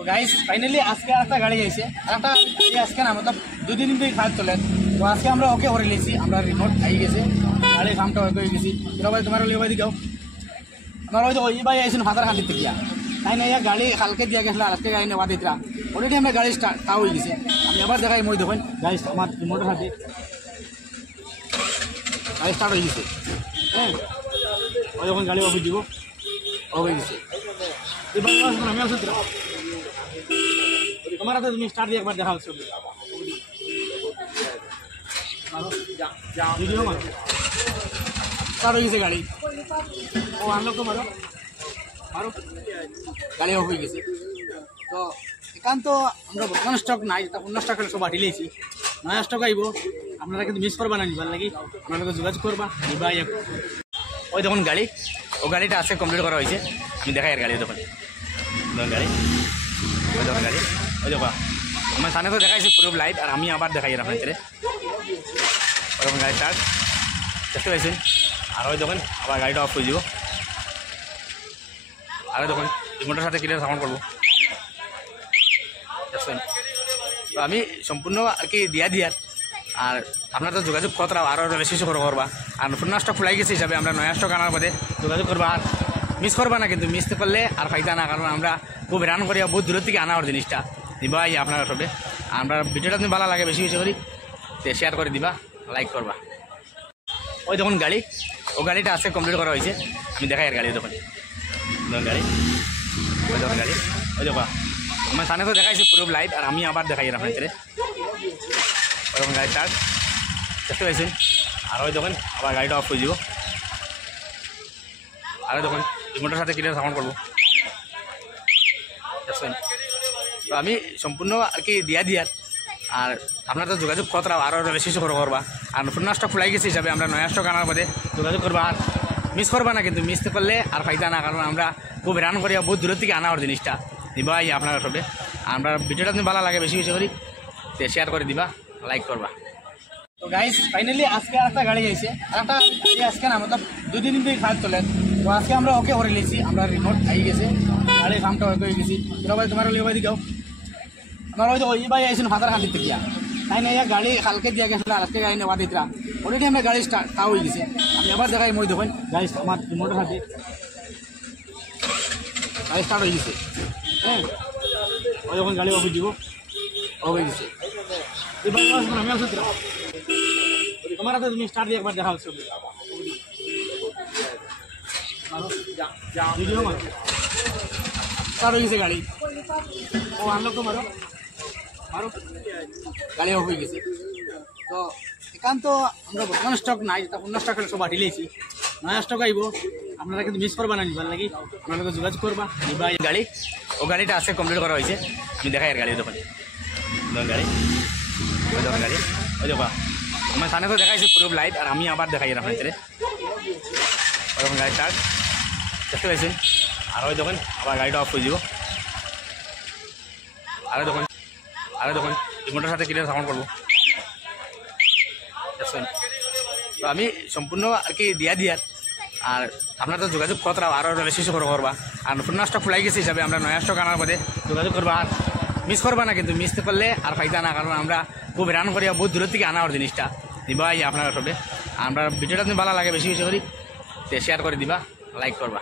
তো guys finally আজকে একটা গাড়ি আইছে একটা গাড়ি আজকে না मतलब 2 दिन भी खाद चले तो আজকে আমরা ওকে করে লিছি আমরা রিমোট আই গেছে গাড়ি কামটা হয়ে গেছি তোরা ভাই তোমার লিয়ে ভাই দিও আমার ওই তো ওই ভাই আইছেন ফাদার খান দিতে গিয়া তাই না গাড়ি কালকে দিয়া গেছিল আজকে গাড়ি নেওয়া দিতরা অলরেডি আমরা গাড়ি স্টার্ট হয়ে গেছে আমি আবার দেখাই মই দেখুন গাড়ি আমার রিমোটের সাথে গাড়ি স্টার্ট হয়ে গেছে হ্যাঁ ওই যখন গাড়ি অফিস দিব হয়ে গেছে এবার আমি আসছি তোমার হাতে তুমি স্টার্ট দিয়ে একবার দেখা হচ্ছে ভিডিও মারো স্টার্ট হয়ে গেছে গাড়ি ও আনলো তো মারো মারো গাড়ি অফ হয়ে গেছে তো একান্ত আমরা বর্তমান স্টক নাই অন্য স্টক সব আটি লেছি নয়া স্টক আইব আপনারা কিন্তু মিস করবা না নিবার লাগি আপনারা যোগাযোগ করবা নিবা ওই দেখুন গাড়ি ও গাড়িটা আছে কমপ্লিট করা হয়েছে আমি দেখাই আর গাড়ি দেখুন গাড়ি ওই দেখুন গাড়ি ওই দেখো আমার সামনে তো দেখাইছি পুরো লাইট আর আমি আবার দেখাই আপনার ভিতরে ওরকম গাড়ি স্টার্ট দেখতে পাইছেন আর ওই দেখুন আবার গাড়িটা অফ করে দিব আর দেখুন রিমোটের সাথে ক্লিয়ার সাউন্ড করবো দেখছেন তো আমি সম্পূর্ণ আর কি দিয়ার আর আপনার তো যোগাযোগ কতটা আরও বেশি করবা আর নতুন স্টক খোলাই গেছে হিসাবে আমরা নয়া স্টক আনার বাদে যোগাযোগ করবা আর মিস করবা না কিন্তু মিস করলে আর ফাইদা না কারণ আমরা খুব রান করি বহুত দূরের থেকে আনা জিনিসটা দিবা আপনার সবে আমরা ভিডিওটা তুমি ভালো লাগে বেশি বেশি করি শেয়ার করে দিবা লাইক করবা ওই দেখুন গাড়ি ও গাড়িটা আছে কমপ্লিট করা হয়েছে আমি দেখাই আর গাড়ি দেখুন গাড়ি ওই দেখুন গাড়ি ওই দেখো আমার সামনে তো দেখাইছি পুরো লাইট আর আমি আবার দেখাই আপনার ভিতরে ওরকম গাড়ি স্টার্ট দেখতে পাইছেন আর ওই দেখুন আবার গাড়িটা অফ করে দিব আর দেখুন রিমোটের সাথে ক্লিয়ার সাউন্ড করবো দেখছেন তো আমি সম্পূর্ণ আর কি দিয়ার আর আপনার তো যোগাযোগ কতটা আরও বেশি করবা আর নতুন স্টক খোলাই গেছে হিসাবে আমরা নয়া স্টক আনার বাদে যোগাযোগ করবা আর মিস করবা না কিন্তু মিস করলে আর ফাইদা না কারণ আমরা খুব রান করি বহুত দূরের থেকে আনা জিনিসটা দিবা আপনারা সবে আমরা ভিডিওটা তুমি ভালো লাগে বেশি বেশি করি শেয়ার করে দিবা লাইক করবা তো গাইস ফাইনালি আজকে একটা গাড়ি আইছে একটা গাড়ি আজকে না मतलब 2 दिन भी खाद चले তো আজকে আমরা ওকে করে লিছি আমরা রিমোট আই গেছে গাড়ি কামটা হয়ে গেছি তোরা ভাই তোমার লিয়ে ভাই দিও আমার ওই তো ওই ভাই আইছেন ফাদার খান দিতে গিয়া তাই না গাড়ি কালকে দিয়া গেছিল আজকে গাড়ি নেওয়া দিতরা অলরেডি আমরা গাড়ি স্টার্ট হয়ে গেছে আমি আবার দেখাই মই দেখুন গাড়ি আমার রিমোটের সাথে গাড়ি স্টার্ট হয়ে গেছে হ্যাঁ ওই যখন গাড়ি অফিস দিব হয়ে গেছে এবার আমি আসছি তোমার হাতে তুমি স্টার্ট দিয়ে একবার দেখা হচ্ছে ভিডিও মারো স্টার্ট হয়ে গেছে গাড়ি ও আনলো তো মারো মারো গাড়ি অফ হয়ে গেছে তো একান্ত আমরা বর্তমান স্টক নাই অন্য স্টক সব আটি লেছি নয়া স্টক আইব আপনারা কিন্তু মিস করবা না নিবার লাগি আপনারা যোগাযোগ করবা নিবা গাড়ি ও গাড়িটা আছে কমপ্লিট করা হয়েছে আমি দেখাই আর গাড়ি দেখুন গাড়ি ওই দেখুন গাড়ি ওই দেখো আমার সামনে তো দেখাইছি পুরো লাইট আর আমি আবার দেখাই আপনার ভিতরে ওরকম গাড়ি স্টার্ট দেখতে পাইছেন আর ওই দেখুন আবার গাড়িটা অফ করে দিব আর দেখুন রিমোটের সাথে ক্লিয়ার সাউন্ড করবো দেখছেন তো আমি সম্পূর্ণ আর কি দিয়ার আর আপনার তো যোগাযোগ কতটা আরও বেশি করবা আর নতুন স্টক খোলাই গেছে হিসাবে আমরা নয়া স্টক আনার বাদে যোগাযোগ করবা আর মিস করবা না কিন্তু মিস করলে আর ফাইদা না কারণ আমরা খুব রান করি বহুত দূরের থেকে আনা জিনিসটা দিবা আপনারা সবে আমরা ভিডিওটা তুমি ভালো লাগে বেশি বেশি করি শেয়ার করে দিবা লাইক করবা